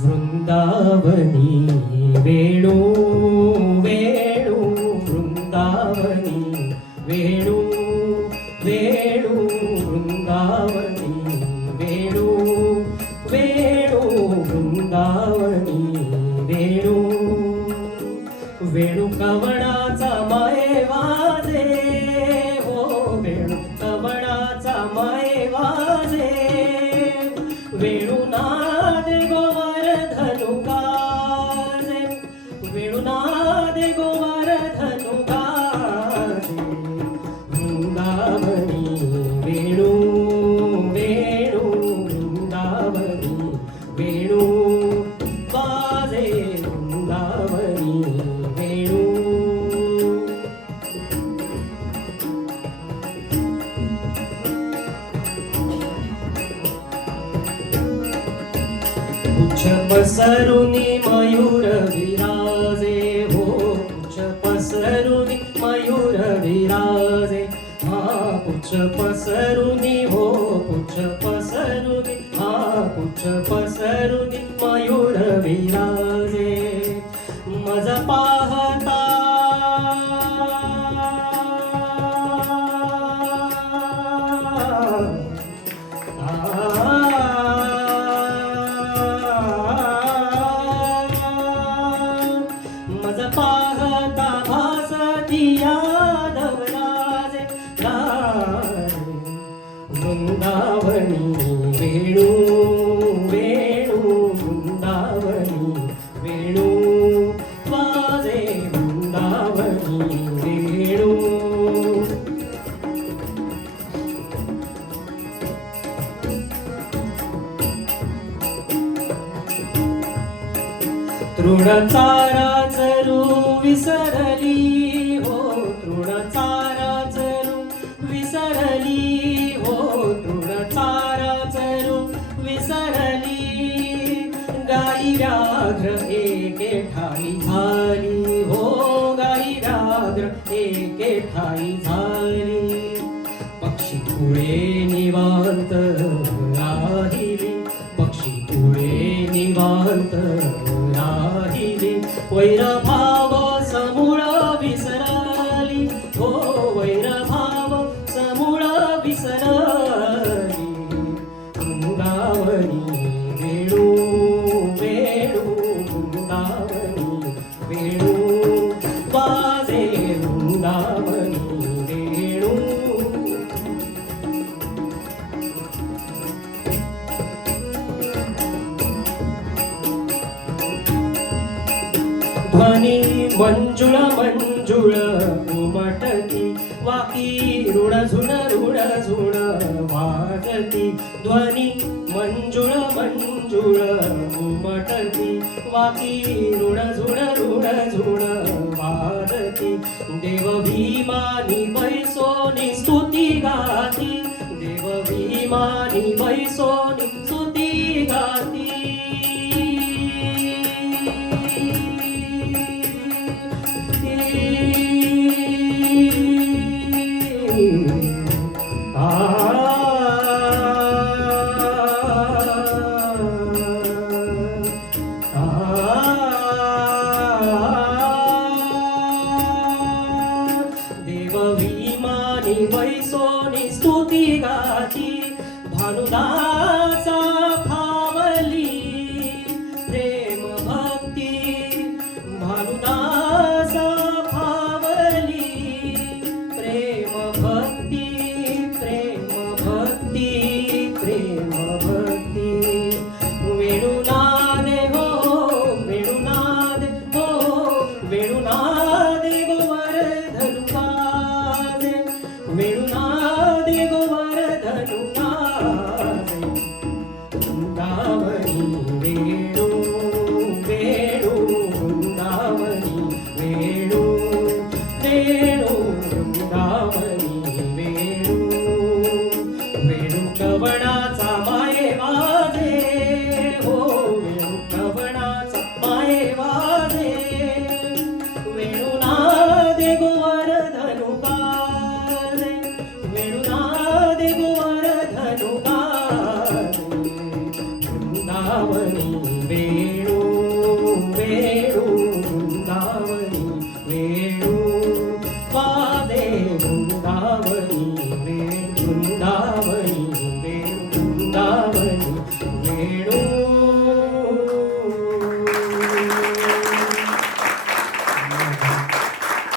वृंदावनी वेणू वेणू वृंदावनी वेणू वेणू वृंदावनी वेणू वेणू वृंदावनी वेणू. वेणू कवणाचा माये वाजे हो वेणू कवणाचा माये वाजे. वेणू ना वृंदावनी वेणू वेणू वृंदावनी वेणू वृंदावनी वेणू उच्च पसरुनी मयूर विराजे हो उच्च पसरुनी मयूर विराजे उच्च पसरुनी हो उच्च पसरुनी हा उच्च पसरुनी मयूर विराजे. मजा पा वृंदावनी वेणू वेणू वृंदावनी वेणू वाजे वृंदावनी वेणू तृणचारा रू विसरली गाई व्याघ्र एके ठाई झाली. हो गाई व्याघ्र एके ठाई झाली. पक्षी पुढे निवांत राहिली. पक्षी पुढे निवांत राहिली. वैरभाव समूळ ध्वनी मंजुळ मंजुळ उमटती वाकी ऋण झुण ऋण झुण वाजती. ध्वनी मंजुळ मंजुळ उमटती वाकी ऋण झुण ऋण झुण वाजती. देव भीमानी पैसोनी स्तुती गाती. देव भीमानी पैसोनी स्तुती गाती. pero ಬೇಡು ಬೇಡು